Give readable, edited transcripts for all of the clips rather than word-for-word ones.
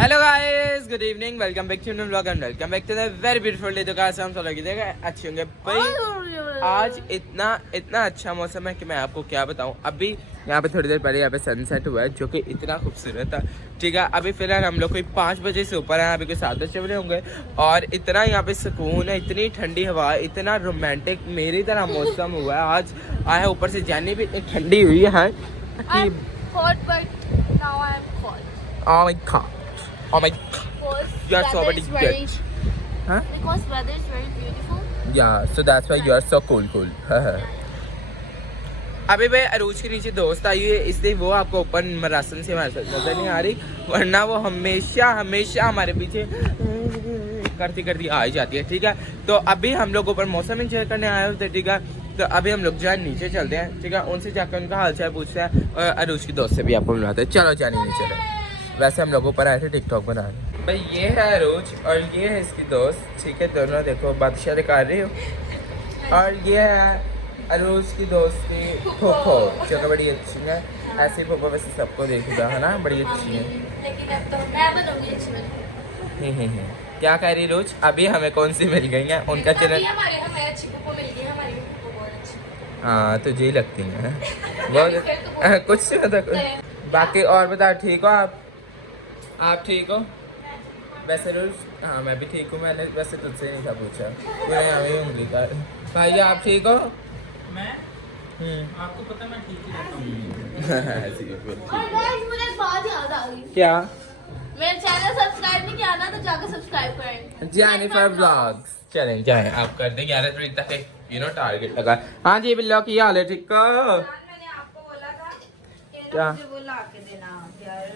Hello guys, good evening, welcome back to new vlog and welcome back to the very beautiful day. तो guys हम सब लोग देगा अच्छे होंगे भाई। आज इतना इतना अच्छा मौसम है कि मैं आपको क्या बताऊं। अभी यहाँ पे थोड़ी देर पहले यहाँ पे सनसेट हुआ है जो कि इतना खूबसूरत था। ठीक है, अभी फिलहाल हम लोग कोई 5 बजे से ऊपर हैं, अभी कोई 7 बजे बजे होंगे और इतना यहाँ पे सुकून है, इतनी ठंडी हवा, इतना रोमांटिक मेरी तरह मौसम हुआ है। आज आया ऊपर से जानी भी इतनी ठंडी हुई है कि Oh my god. Oh my god. You are so very good. Huh? Because weather is very beautiful. Yeah, so that's why you are so cool. अभी भाई अरूज के नीचे दोस्त आई है, इसलिए वो आपको ऊपर मरासन से हमारे साथ नजर नहीं आ रही, वरना वो हमेशा हमेशा हमारे पीछे करती करती आ ही जाती है। ठीक है, तो अभी हम लोग ऊपर मौसम एंजॉय करने आए होते। ठीक है, तो अभी हम लोग जो है नीचे चलते हैं। ठीक है, उनसे जाकर उनका हाल चाल पूछते हैं और अरूज की दोस्त से भी आपको मिलाते हैं। चलो जाने नीचे चलो। वैसे हम लोग ऊपर आए थे टिकटॉक बनाने। भाई ये है अरूज और ये है इसकी दोस्त। ठीक है, दोनों देखो बादशाह कर रही हो। और ये है अरूज की दोस्त की फूफो जो कि बड़ी अच्छी है। ऐसी फूफो वैसे सबको देखिएगा, है ना, बड़ी अच्छी है। लेकिन अब तो मैं बनूंगी अच्छी। क्या कह रही रोज? अभी हमें कौन सी मिल गई है उनका चैनल? हमें अच्छी फूफो मिल गई, हमारी फूफो बहुत अच्छी। हाँ, तुझे ही लगती है बहुत कुछ से मतलब। बाकी और बता, ठीक हो आप ठीक हो? वैसे रोज हाँ मैं भी ठीक हूँ। मैंने वैसे तुझसे नहीं था पूछा, पूरे हमें उंगली कर। भाई आप ठीक हो? मैं आपको पता मैं ठीक ही रहता हूँ। और गाइस मुझे एक बात याद आ गई। क्या? मेरे चैनल सब्सक्राइब नहीं किया ना, तो जाकर सब्सक्राइब करें। जेनिफर व्लॉग्स चलें जाएं, आप कर दें 11 बजे तक टारगेट लगा। हाँ जी बिल्लो की हाल है? ठीक हो? मैंने आपको बोला था कि क्या? मुझे वो ला के देना यार।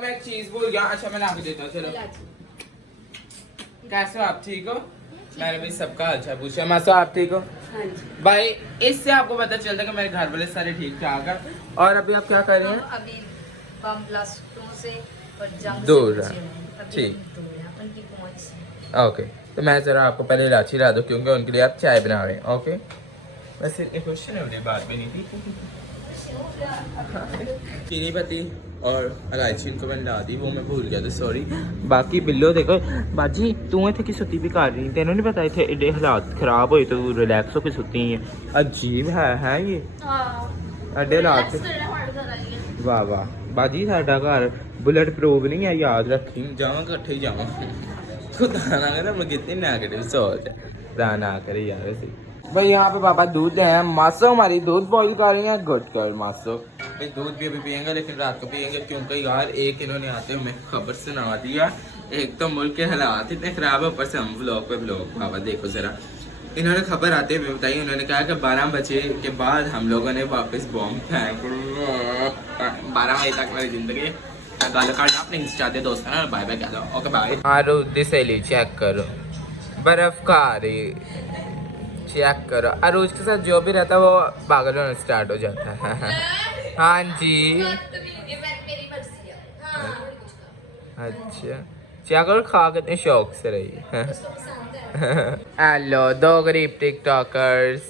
मैं एक चीज भूल गया। अच्छा मैं ला के देता हूँ। चलो, कैसे हो आप? ठीक हो? मैंने भी सबका अच्छा पूछा। मासो आप ठीक हो? हाँ जी। भाई इससे आपको पता चलता है कि मेरे घर वाले सारे ठीक ठाक है। और अभी आप क्या कर रहे हैं? अभी बम ब्लास्टों से और जंग दूर से है। बचे हैं। ठीक। अभी दूर है अपन की पहुंच से। ओके, तो मैं जरा आपको पहले इलायची ला दूँ क्योंकि उनके लिए आप चाय बना रहे हैं। ओके, वैसे एक क्वेश्चन है, मुझे बात भी नहीं थी। चीनी पत्ती और इलायची इनको मैंने ला दी, वो मैं भूल गया था, सॉरी। बाकी बिल्लो देखो बाजी, तू इतने की सुती भी कर रही, तेनों नहीं पता इतने एडे हालात खराब होए तो रिलैक्स होकर सुती है। अजीब है ये एडे हालात। वाह वाह बाजी, साडा घर बुलेट प्रूफ नहीं है, याद रखी। जावा कट्ठे ही जावा, खुदा ना करे मैं कितनी नेगेटिव सोच है ना करे यार। वैसे भाई यहाँ पे पापा दूध ले हैं। मासो हमारी दूध बॉईल कर रही है। गुड गर्ल मासो। भाई दूध भी अभी पियेंगे, लेकिन रात को पियेंगे क्योंकि यार एक इन्होंने आते हमें खबर सुना दिया। एक तो मुल्क के हालात इतने खराब है, ऊपर से हम व्लॉग पे व्लॉग। पापा देखो जरा, इन्होंने खबर आते हुए बताई। उन्होंने कहा कि 12 बजे के बाद हम लोगों ने वापस बॉम्ब फेंक 12 बजे तक मेरी जिंदगी गल काट। अपने इंस्टा दे दोस्तों ना बाय बाय कह दो। Okay bye. आरो दिसैली चेक करो, बर्फ खा रही, चेक करो। अरूज के साथ जो भी रहता है वो पागल होना स्टार्ट हो जाता है। हाँ जी, अच्छा चेक करो, खा कितने शौक से रही। हेलो दो गरीब टिकटॉकर्स।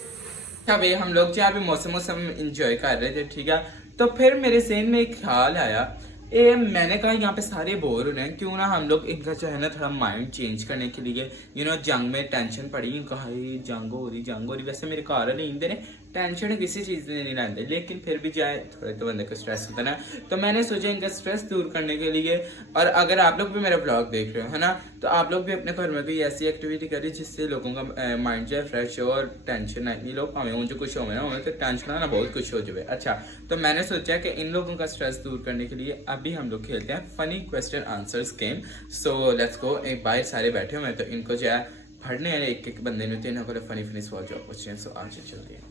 अभी हम लोग जहाँ भी मौसम इंजॉय कर रहे थे। ठीक है, तो फिर मेरे ज़हन में एक ख्याल आया, मैंने कहा यहाँ पे सारे बोर हो रहे हैं, क्यों ना हम लोग इनका जो है ना थोड़ा माइंड चेंज करने के लिए जंग में टेंशन पड़ी, कहा जंग हो रही। वैसे मेरे घर नहीं इंदे ने टेंशन किसी चीज़ में नहीं रहते, लेकिन फिर भी जाए थोड़े तो बंदे को स्ट्रेस होता है ना। तो मैंने सोचा इनका स्ट्रेस दूर करने के लिए, और अगर आप लोग भी मेरा ब्लॉग देख रहे हो है ना, तो आप लोग भी अपने घर में कोई ऐसी एक्टिविटी करिए जिससे लोगों का माइंड जो है फ्रेश हो और टेंशन नहीं लोग हमें मुझे कुछ हो ना तो टेंशन ना बहुत कुछ हो जाए। अच्छा, तो मैंने सोचा कि इन लोगों का स्ट्रेस दूर करने के लिए अभी हम लोग खेलते हैं funny question answers game. So let's go. एक बाहर सारे बैठे हुए हैं, तो इनको जो है पढ़ने हैं एक एक बंदे ने, तीनों को फनी सवाल जवाब पूछे हैं। सो आज चलते हैं,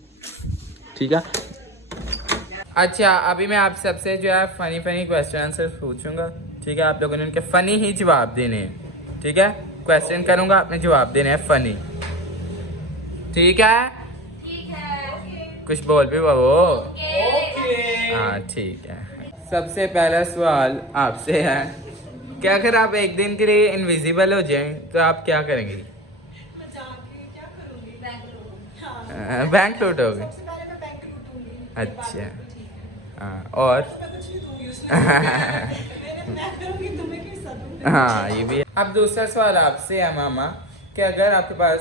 ठीक है? अच्छा, अभी मैं आप सबसे जो है फनी क्वेश्चन आंसर पूछूंगा। ठीक है, आप लोगों ने उनके फनी ही जवाब देने हैं। ठीक है, क्वेश्चन करूंगा, आपने जवाब देने हैं फनी। ठीक है? कुछ बोल भी वो। हाँ ठीक है। सबसे पहला सवाल आपसे है कि अगर आप एक दिन के लिए इनविजिबल हो जाएं तो आप क्या करेंगे? बैंक लूटोगे? अच्छा हाँ, और हाँ ये भी है। अब दूसरा सवाल आपसे है मामा कि अगर आपके पास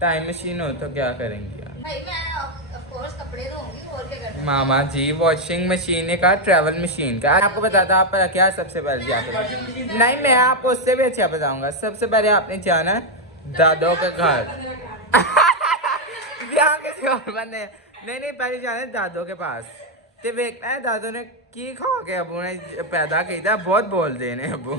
टाइम मशीन हो तो क्या करेंगी आप? भाई मैं ऑफ कोर्स कपड़े धोऊंगी और क्या करना है। मामा जी वॉशिंग मशीन का ट्रैवल मशीन का आपको बताता आप क्या सबसे पहले जी आप नहीं मैं आपको उससे भी अच्छा बताऊंगा। सबसे पहले आपने जाना दादों के घर ब्याह किसी और बंदे नहीं पहले जाना है दादों के पास ते देखना है दादों ने की खा के अबू ने पैदा किया बहुत बोलते हैं अबू।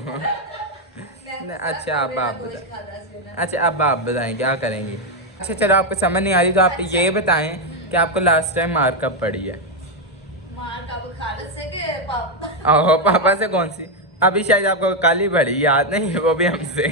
अच्छा अब आप बताएं। अच्छा अब आप बताएं क्या करेंगी। अच्छा चलो आपको समझ नहीं आ रही तो आप ये बताएं कि आपको लास्ट टाइम मार कब पड़ी है? मार का खालिद से के पापा। ओहो पापा से कौन सी? अभी शायद आपको कल ही पड़ी याद नहीं वो भी हमसे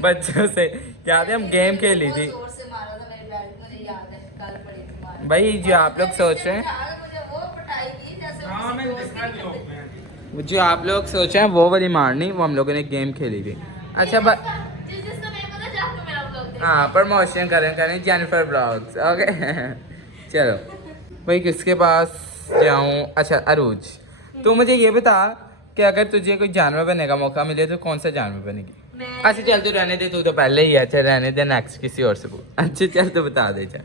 बच्चों से याद है हम गेम खेली थी। जोर से मारा था मेरे डैड मुझे याद है कल पड़ी थी मार। भाई जो आप लोग सोच रहे हैं मुझे वो पिटाई की जैसे हाँ किसी मैं दोस्त देखा की ब्लॉग में। जो आप लोग सोच रहे हैं वो वाली मारनी वो हम लोगों ने गेम खेली थी। अच्छा जिसका नहीं पता जाके मेरा ब्लॉग देख। हाँ प्रमोशन करें जेनिफर ब्लॉग्स ओके चलो भाई किसके पास जाऊँ? अच्छा अरूज तो मुझे ये बता कि अगर तुझे कोई जानवर बनने का मौका मिले तो कौन सा जानवर बनेगी? अच्छा चल तू रहने दे तू तो पहले ही है। अच्छा रहने दे नेक्स्ट किसी और से पूछ। अच्छा चल तू बता दे चल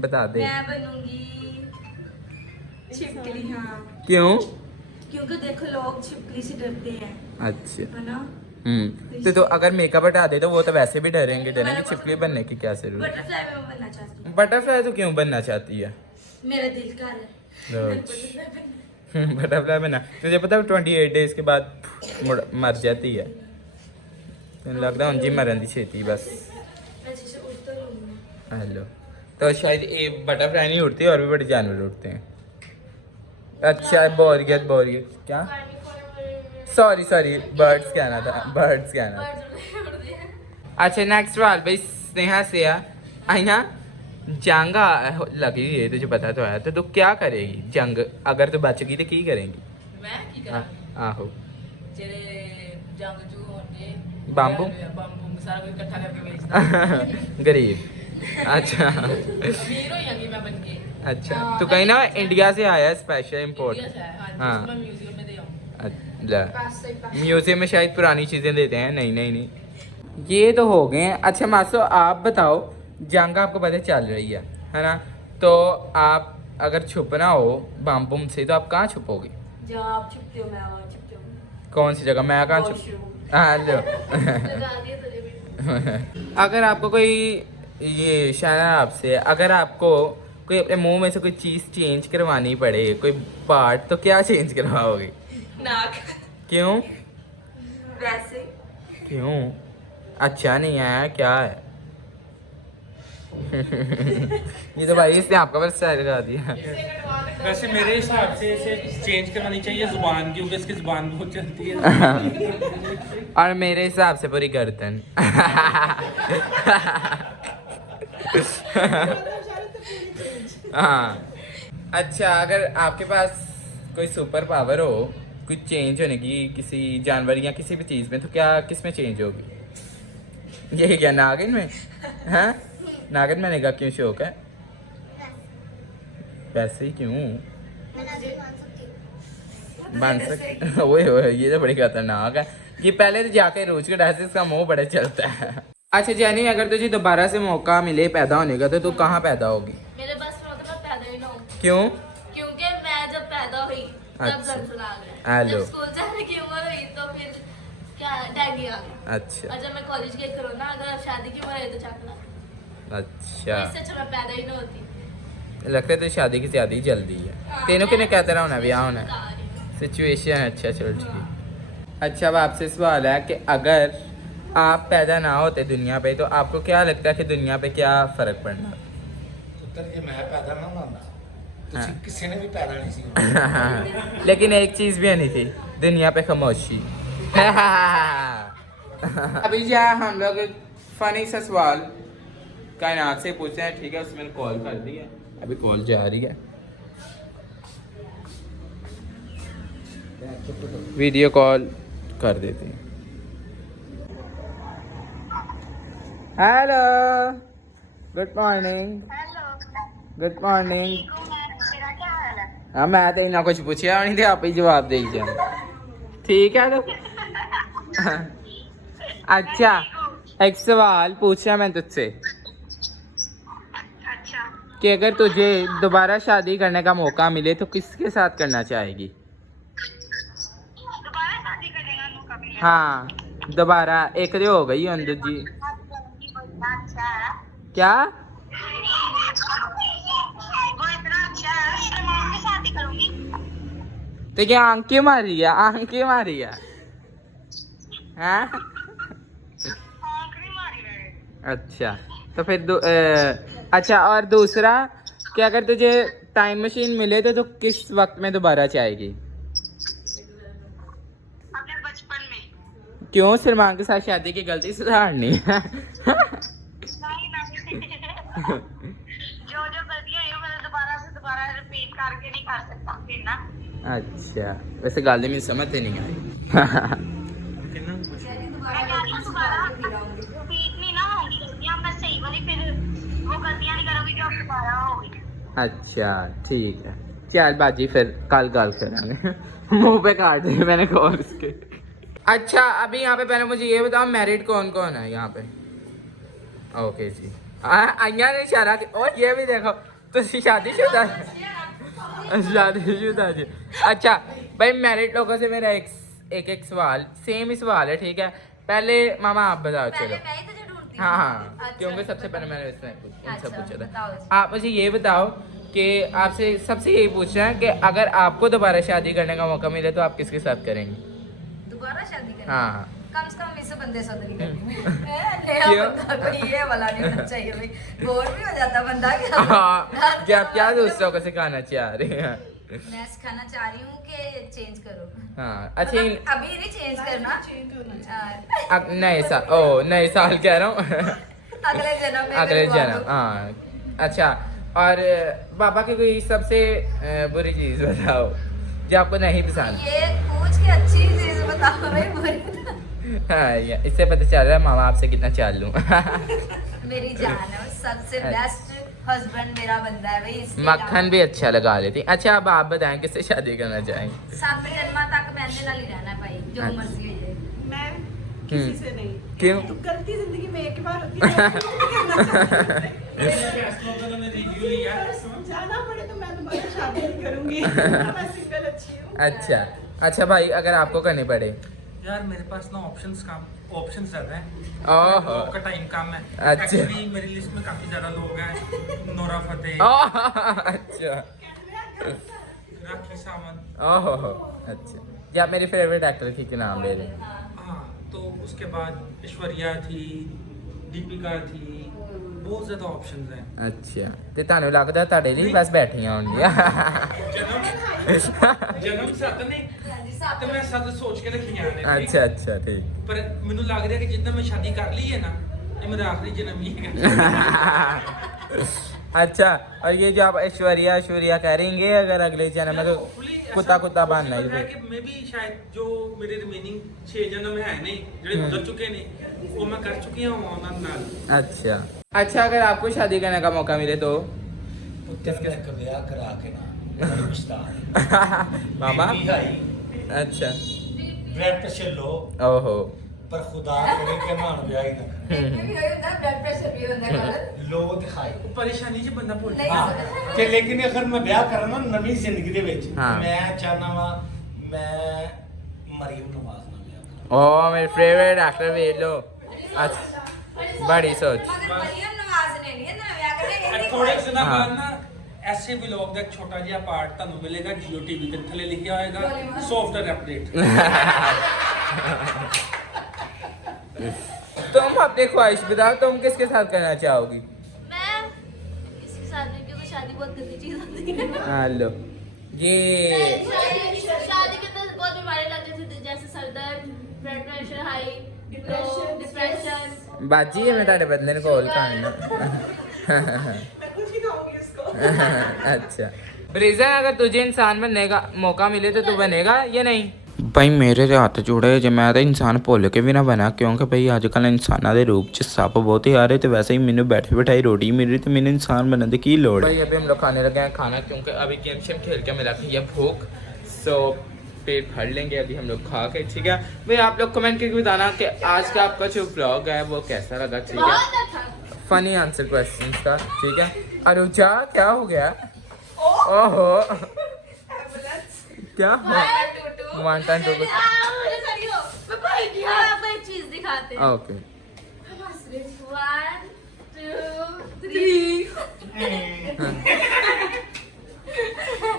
बता दे। मैं बनूंगी छिपकली। हाँ क्यों? क्योंकि देखो लोग छिपकली से डरते हैं अच्छा है ना। तो अगर मेकअप हटा दे तो वो तो वैसे भी डरेंगे छिपकली बनने की क्या जरूरत? बटरफ्लाई में मैं बनना चाहती हूँ। बटरफ्लाई तो क्यों बनना चाहती है? मेरा दिल का है। बटरफ्लाई बनना तुझे पता है 28 डेज के बाद मर जाती है। लगता है जी मरन दी छेती बस। अच्छे से उड़ तो लूंगी। हेलो तो शायद ये बटरफ्लाई नहीं उड़ती और भी बड़े जानवर उड़ते हैं। अच्छा बोरियत क्या सॉरी बर्ड्स कहना था बर्ड्स कहना था। अच्छा नेक्स्ट सवाल भाई स्नेहा से आइना जंग लगी है तुझे पता तो है तो तू क्या करेगी जंग अगर तू बच गई तो की करेगी? मैं की करा आहो जेरे जंग जू होंगे बाम्बू बम्बू सारा कुछ इकट्ठा करके बेचना गरीब। अच्छा अमीर हो जाएंगी मैं बन के। अच्छा तो कहीं ना इंडिया से आया स्पेशल इम्पोर्ट। इंडिया से है हाँ। हाँ मैं म्यूजियम में दे आऊँ। म्यूजियम में शायद पुरानी चीजें देते हैं। नहीं ये तो हो गए हैं। अच्छा मासो आप बताओ जंग आपको पता चल रही है ना तो आप अगर छुपना हो बम बुम से तो आप कहाँ छुपोगे? जहाँ आप छुपते हो मैं वहाँ छुपती हूँ। कौन सी जगह? मैं कहाँ छुप वॉशरूम। हेलो लगा दिया तुझे भी। अगर आपको कोई ये शायद आपसे अगर आपको कोई अपने मुंह में से कोई चीज़ चेंज करवानी पड़े कोई पार्ट तो क्या चेंज करवाओगे? नाक। क्यों? वैसे क्यों? अच्छा नहीं आया क्या है? ये तो भाई इसने आपका बस स्टाइल लगा दिया। वैसे मेरे हिसाब से इसे चेंज करवानी चाहिए जुबान क्योंकि इसकी जुबान बहुत चलती है। और मेरे हिसाब से पूरी गर्दन। हाँ अच्छा अगर आपके पास कोई सुपर पावर हो कुछ चेंज होने की किसी जानवर या किसी भी चीज़ में तो क्या किस में चेंज होगी? यही क्या नागिन में? हाँ नागिन मैंने कहा क्यों शौक है? वैसे ही क्यों बन सकते? ओए ये तो बड़ी खतरनाक है। ये पहले तो जाके रोज के डांस का मुंह बड़ा चलता है। अच्छा जानी अगर तुझे दोबारा से मौका मिले पैदा होने का तो तू कहाँ पैदा होगी? मेरे बस में तो मैं पैदा ही ना हूँ क्यों? क्योंकि मैं जब पैदा हुई तब अच्छा। लड़का आ गया। हेलो। जब स्कूल जाने की उम्र हुई तो फिर क्या डैडी आ गया। अच्छा और जब मैं कॉलेज गई करो ना अगर शादी की उम्र है तो चकला। अच्छा इससे अच्छा मैं पैदा ही ना होती। लगता है तो शादी की ज्यादा ही जल्दी है। तेनों के ने कहते रहा होना ब्याह होना है सिचुएशन। अच्छा चलो ठीक। अच्छा अब आपसे सवाल है कि अगर आप पैदा ना होते दुनिया पे तो आपको क्या लगता है कि दुनिया पे क्या फर्क पड़ना? ਪੁੱਤਰ ਜੇ ਮੈਂ ਪੈਦਾ ਨਾ ਹੁੰਦਾ ਤੁਸੀਂ हाँ। ਕਿਸੇ ਨੇ ਵੀ ਪੈਦਾ ਨਹੀਂ ਸੀ ਹੋਣਾ। लेकिन एक चीज भी नहीं थी दुनिया पे खामोशी। अभी जो है हम लोग फनी सा सवाल कायनात से पूछते हैं ठीक है उसमें कॉल कर दी है अभी कॉल जा रही है वीडियो कॉल कर देते हैं। Hello good morning. Good morning. हाँ मैं तो इन्ना कुछ पूछा नहीं थे आप ही जवाब दे जाए ठीक है तो अच्छा एक सवाल पूछा मैं तुझसे कि अगर तुझे दोबारा शादी करने का मौका मिले तो किसके साथ करना चाहेगी? दोबारा शादी करने का मौका मिले हाँ दोबारा एक हो गई अंदर जी अच्छा है क्या वो इतना अच्छा है सलमान के साथ ही करूंगी तो क्या आंख क्यों मारी है हाँ आखिरी मारी मैंने अच्छा तो फिर अच्छा और दूसरा कि अगर तुझे टाइम मशीन मिले तो किस वक्त में दोबारा चाहेगी? अपने बचपन में क्यों सलमान के साथ शादी की गलती सुधारनी है? नहीं जो गलतियां हैं वो दोबारा रिपीट करके नहीं कर सकता फिर ना अच्छा वैसे गल मेरी समझ तो नहीं आई दोबारा रिपीट नहीं ना होंगी गलतियां मैं सही वाली फिर वो गलतियां नहीं करूंगी जो दोबारा होगी अच्छा ठीक है चल बाजी फिर कल गल करेंगे मुंह पे काट दे मैंने कॉल उसके। अच्छा अभी यहाँ पे पहले मुझे ये बताओ मैरिड कौन कौन है यहाँ पे? ओके जी अय्या ने इशारा और ये भी देखो तो शादीशुदा जी। अच्छा भाई मैरिड लोगों से मेरा एक सवाल सेम ही सवाल है ठीक है पहले मामा आप बताओ चलो हाँ क्योंकि सबसे पहले मैंने इनसे पूछा था आप मुझे ये बताओ कि आपसे सबसे यही पूछना है कि अगर आपको दोबारा शादी करने का मौका मिले तो आप किसके साथ करेंगे? दोबारा शादी करनी हाँ कम से कम इस बंदे साथ नहीं करनी नया बंदा कोई ये वाला नहीं होना चाहिए भाई बोर भी हो जाता बंदा हाँ जब क्या दूसरों को सिखाना चाह रहे हैं? मैं सिखाना चाह रही हूँ कि चेंज करो हाँ अच्छा मतलब अभी नहीं चेंज करना अब नए साल कह रहा हूँ अगले जन्म हाँ अच्छा और पापा की कोई सबसे बुरी चीज बताओ जो आपको नहीं पसंद? ये पूछ के अच्छी चीज बताओ भाई बुरी हाँ इससे पता चल रहा है मामा आपसे कितना चालू मेरी जान है सबसे बेस्ट हस्बैंड मेरा बंदा है भाई इसलिए मक्खन भी अच्छा लगा लेती। अच्छा अब आप बताएं किससे शादी करना चाहेंगे? 7 जन्मा तक मैंने नाल ही रहना है भाई जो अच्छा। मर्जी हो जाए मैं किसी से नहीं क्यों? तो गलती जिंदगी में एक बार होती है रिव्यू लिया जाना पड़े तो मैं दोबारा शादी नहीं करूंगी मैं सिंगल अच्छी हूँ अच्छा भाई अगर आपको करनी पड़े? यार मेरे पास ना ऑप्शंस ज्यादा हैं ओहो लोगों का टाइम कम है अच्छा। एक्चुअली मेरी लिस्ट में काफी ज्यादा लोग हैं नोरा फतेह अच्छा राखी सावंत ओहो अच्छा जी आप मेरी फेवरेट एक्टर थी क्या नाम ले रहे हैं? हाँ तो उसके बाद ऐश्वर्या थी दीपिका थी बहुत ज्यादा ऑप्शंस हैं अच्छा ਤੇ ਤੁਹਾਨੂੰ ਲੱਗਦਾ ਤੁਹਾਡੇ ਲਈ ਬਸ ਬੈਠੀਆਂ ਹੋਣਗੀਆਂ ਜਨਮ ਸੱਤ ਨੇ ਤੇ ਮੈਂ ਸੱਤ ਸੋਚ ਕੇ ਰੱਖੀਆਂ ਨੇ अच्छा ठीक ਪਰ ਮੈਨੂੰ ਲੱਗ ਰਿਹਾ ਕਿ ਜਿੱਦਾਂ ਮੈਂ ਸ਼ਾਦੀ ਕਰ ਲਈ ਹੈ ਨਾ ਇਹ ਮੇਰਾ ਆਖਰੀ ਜਨਮ ਹੀ ਹੈ अच्छा और ये जो आप ऐश्वर्या करेंगे अगर अगले जन्म में तो कुत्ता बनना है कि मैं भी शायद जो मेरे रिमेनिंग 6 जन्म है नहीं ਜਿਹੜੇ ਗੁਜ਼ਰ ਚੁੱਕੇ ਨੇ ਉਹ ਮੈਂ ਕਰ ਚੁੱਕੀ ਹਾਂ ਉਹਨਾਂ ਨਾਲ अच्छा अगर आपको शादी करने का मौका मिले तो ਇੱਕ ਵਿਆਹ ਕਰਾ ਕੇ ਨਾ ਪਛਤਾਣਾ मामा भाई अच्छा ब्लड प्रेशर लो ओहो पर खुदा करे के मान विआह ही ना ब्लड प्रेशर भी होता है लो ते खाई ਪਰੇਸ਼ਾਨੀ 'ਚ ਬੰਦਾ ਭੁੱਲ नहीं ਜਾਂਦਾ ਹਾਂ ਤੇ ਲੇਕਿਨ ਅਗਰ ਮੈਂ ਵਿਆਹ ਕਰਾਂ ਨਾ ਨਵੀਂ ਜ਼ਿੰਦਗੀ ਦੇ ਵਿੱਚ ਹਾਂ। ਮੈਂ ਚਾਹਨਾ ਵਾ ਮੈਂ ਮਰੀਮ ਨਵਾਜ਼ ਨਾਲ ਵਿਆਹ ਕਰਾਂ ओ मेरे फेवरेट एक्टर वेख लो अच्छा बड़ी सोच मगर मरियम नवाज ने नहीं है ना ब्याह करने ਥੋੜੇ ਦਿਨਾਂ ਹਾਂ। ਬਾਅਦ ਨਾ ਐਸੇ ਵਲੌਗ ਦਾ ਇੱਕ ਛੋਟਾ ਜਿਹਾ ਪਾਰਟ ਤੁਹਾਨੂੰ ਮਿਲੇਗਾ Jio TV ਤੇ ਥੱਲੇ ਲਿਖਿਆ ਹੋਏਗਾ ਸੌਫਟਵੇਅਰ ਅਪਡੇਟ तुम अपनी ख्वाहिश बताओ तुम किसके साथ करना चाहोगी? मैं किसी के साथ नहीं क्योंकि शादी बहुत गंदी चीज होती है हेलो ये शादी के अंदर बहुत बीमारी लग जाती थी जैसे सर दर्द ब्लड प्रेशर हाई डिप्रेशन बाजी है मैं तारे बंदे ने कॉल करना मैं कुछ ही कहूंगी उसको अच्छा ब्रीजन अगर तुझे इंसान बनने का मौका मिले तो तू बनेगा या नहीं? भाई मेरे ਤੇ ਹੱਥ ਜੁੜੇ ਜੇ ਮੈਂ ਤਾਂ ਇਨਸਾਨ ਭੁੱਲ ਕੇ ਵੀ ਨਾ ਬਣਾ ਕਿਉਂਕਿ ਭਾਈ ਅੱਜ ਕੱਲ੍ਹ ਇਨਸਾਨਾਂ ਦੇ रूप ਚ ਸੱਪ ਬਹੁਤ ਹੀ ਆ ਰਹੇ ਤੇ वैसे ही ਮੈਨੂੰ बैठे बिठाई रोटी मिल रही तो मैंने इंसान बनने की लोड़ भाई अभी हम लोग खाने लगे हैं खाना क्योंकि अभी गेम शेम खेल के मिला कि ये भूख सो पेट भर लेंगे अभी हम लोग खा के, ठीक है भाई। आप लोग कमेंट करके बताना कि आज का आपका जो व्लॉग है वो कैसा लगा, ठीक है। बहुत अच्छा। फनी आंसर क्वेश्चन का, ठीक है। अरुचा क्या हो गया? ओहो क्या हुआ? वन टाइम टू मुझे करियो, मैं भाई की आपको एक चीज दिखाते हैं। ओके 1 2 3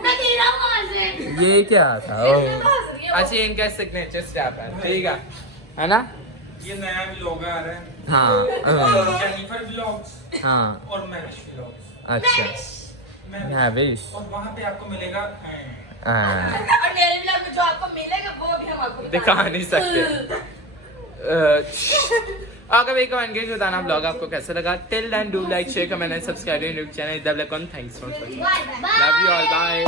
नतीजा मासे ये क्या था? ओह अच्छा इनका सिग्नेचर स्टेप है, ठीक है ना? ये नया व्लॉग आ रहा है, हाँ जेनिफर व्लॉग्स हाँ और मैविश व्लॉग्स। अच्छा मैविश और वहाँ पे आपको मिलेगा हाँ, और मेरे व्लॉग में जो आपको मिलेगा वो भी हम आपको दिखा नहीं सकते। अगर भाई कमेंट करके बताना ब्लॉग आपको कैसा लगा। Till then do like share comment and subscribe YouTube channel. Thanks for watching, love you all, bye.